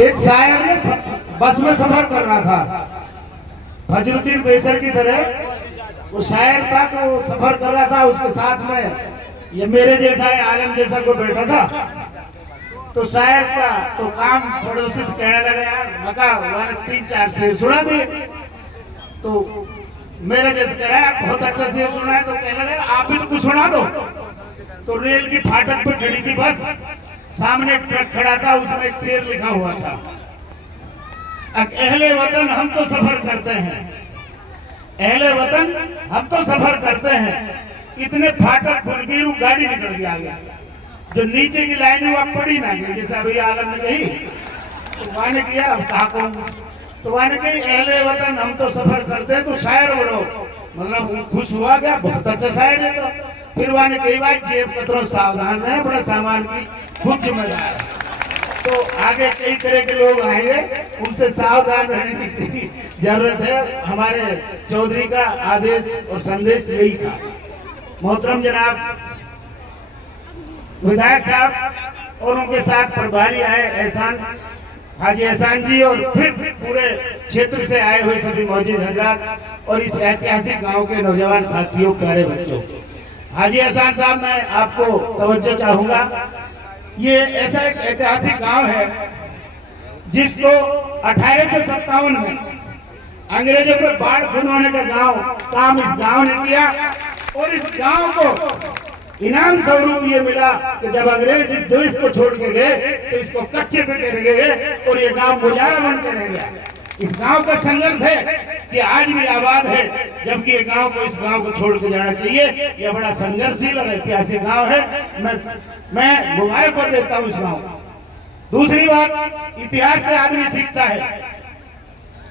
एक शायर ने बस में सफर कर रहा था, फजरुद्दीन बेसर की तरह वो शायर था। तो वो सफर कर रहा था, उसके साथ में ये मेरे जैसा आलम जैसा को बैठा था। तो शायर का तो काम पड़ोसी से कहने लगा, यार मका मैंने 3-4 शेर सुना दिए। तो मेरे जैसे कह रहा है बहुत अच्छा शेर सुना है, तो कहने लगा आप भी तो कुछ सुना दो। तो रेल की फाटक पर खड़ी थी बस, सामने एक ट्रक खड़ा था, उसमें एक शेर लिखा हुआ था, अहले वतन हम तो सफर करते हैं, अहले वतन हम तो सफर करते हैं। इतने फाटक खुल गई, वो गाड़ी निकल गई आगे, जो नीचे की लाइन वो पड़ी ना गई, जैसे अभी आलम ने कही। तो वहां ने किया अब कहा कहूँ, तो वहां ने कही अहले वतन हम तो सफर करते हैं। तो शायर बोलो मतलब खुश हुआ, क्या बहुत अच्छा शायर है। तो फिर वहां ने कही भाई जेब कतरों सावधान रहे, बड़ा सामान की खुद जिम्मेदार। तो आगे कई तरह के लोग आएंगे, उनसे सावधान रहने की जरूरत है। हमारे चौधरी का आदेश और संदेश यही था। मोहतरम जनाब विधायक साहब और उनके साथ प्रभारी आए एहसान हाजी एहसान जी, और फिर पूरे क्षेत्र से आए हुए सभी मौजूद हजरात और इस ऐतिहासिक गांव के नौजवान साथियों, प्यारे बच्चों। हाजी एहसान साहब, मैं आपको तवज्जो चाहूंगा। ये ऐसा एक ऐतिहासिक गांव है जिसको 1857 में अंग्रेजों पर बाढ़ बनवाने का काम इस गांव ने किया। और इस गांव को इनाम स्वरूप ये मिला कि जब अंग्रेज इस देश को छोड़ के गए तो इसको कच्चे पे रह गए और ये गांव गुजारा बन के रह गया। इस गांव का संघर्ष है कि आज भी आबाद है, जबकि ये गांव को, इस गांव को छोड़ के जाना चाहिए। यह बड़ा संघर्षशील और ऐतिहासिक गांव है। मैं मुबारकबाद देता हूँ इस गांव को। दूसरी बात, इतिहास से आदमी सीखता है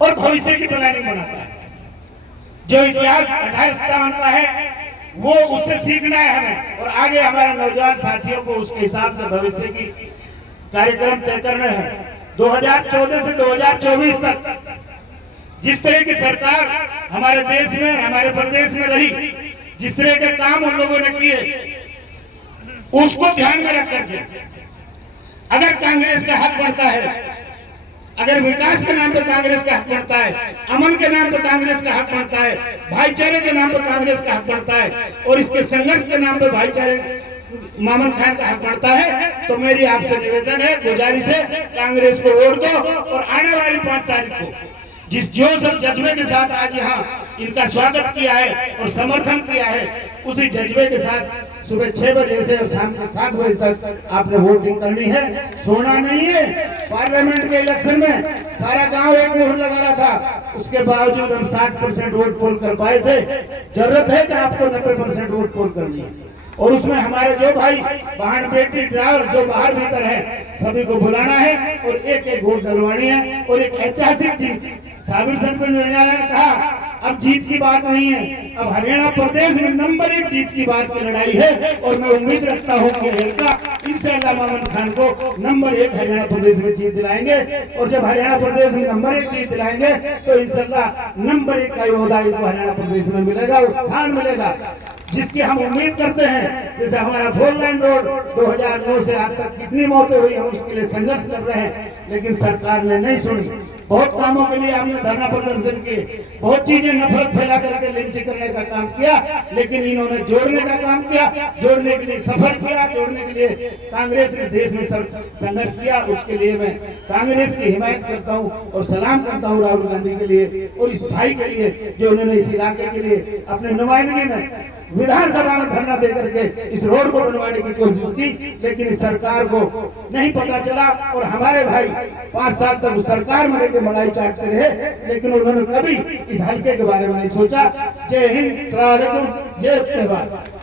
और भविष्य की प्लानिंग बनाता है। जो इतिहास 1857 का है वो उससे सीखना है हमें, और आगे हमारे नौजवान साथियों को उसके हिसाब से भविष्य की कार्यक्रम तय करने हैं। 2014 से 2024 तक जिस तरह की सरकार हमारे देश में, हमारे प्रदेश में रही, जिस तरह के काम उन लोगों ने किए, उसको ध्यान में रख करके अगर कांग्रेस का हक बढ़ता है, अगर विकास के नाम पर कांग्रेस का हक बढ़ता है, अमन के नाम पर कांग्रेस का हक बढ़ता है, भाईचारे के नाम पर कांग्रेस का हक बढ़ता है, और इसके संघर्ष के नाम पर भाईचारे मामन खान का हक बढ़ता है, तो मेरी आपसे निवेदन है, गुजारिश है, कांग्रेस को वोट दो। और आने वाली 5 तारीख को जिस जोश और जज्बे के साथ आज यहाँ इनका स्वागत किया है और समर्थन किया है, उसी जज्बे के साथ सुबह 6 बजे से और शाम के 7 बजे तक आपने वोटिंग करनी है, सोना नहीं है। पार्लियामेंट के इलेक्शन में सारा गांव एक मुहर लगा रहा था, उसके बावजूद हम 60% वोट पोल कर पाए थे। जरूरत है कि आपको 90% वोट पोल करनी है, और उसमें हमारे जो भाई बहन बेटी ड्राइवर जो बाहर भीतर है सभी को बुलाना है और एक वोट डलवानी है। और एक ऐतिहासिक जीत, साबिर सरपंच ने कहा अब जीत की बात नहीं है, अब हरियाणा प्रदेश में नंबर 1 जीत की बात की लड़ाई है। और मैं उम्मीद रखता हूं कि इंशाअल्लाह मामन खान को नंबर 1 हरियाणा प्रदेश में जीत दिलाएंगे। और जब हरियाणा प्रदेश में नंबर 1 जीत दिलाएंगे तो इंशाअल्लाह नंबर 1 का योगदान इनको हरियाणा प्रदेश में मिलेगा, उस स्थान मिलेगा जिसकी हम उम्मीद करते हैं। जैसे हमारा 4 लाइन रोड 2009 से आज तक कितनी मौतें हुई, हम उसके लिए संघर्ष कर रहे हैं, लेकिन सरकार ने नहीं सुनी। बहुत कामों के लिए आपने धरना प्रदर्शन किए, बहुत चीजें नफरत फैला करके लिंच करने का काम किया, लेकिन इन्होंने जोड़ने का काम किया, जोड़ने के लिए सफर किया, जोड़ने के लिए कांग्रेस ने देश में संघर्ष किया। उसके लिए मैं कांग्रेस की हिमायत करता हूं और सलाम करता हूं राहुल गांधी के लिए और इस भाई के लिए जो उन्होंने इस इलाके के लिए अपनी नुमाइंदगी में विधानसभा में धरना देकर के इस रोड को बनवाने की कोशिश की, लेकिन इस सरकार को नहीं पता चला। और हमारे भाई 5 साल तक सरकार में रहकर मलाई चाटते रहे, लेकिन उन्होंने कभी इस हल्के के बारे में नहीं सोचा। जय हिंद, सलाम अलैकुम, जय धन्यवाद।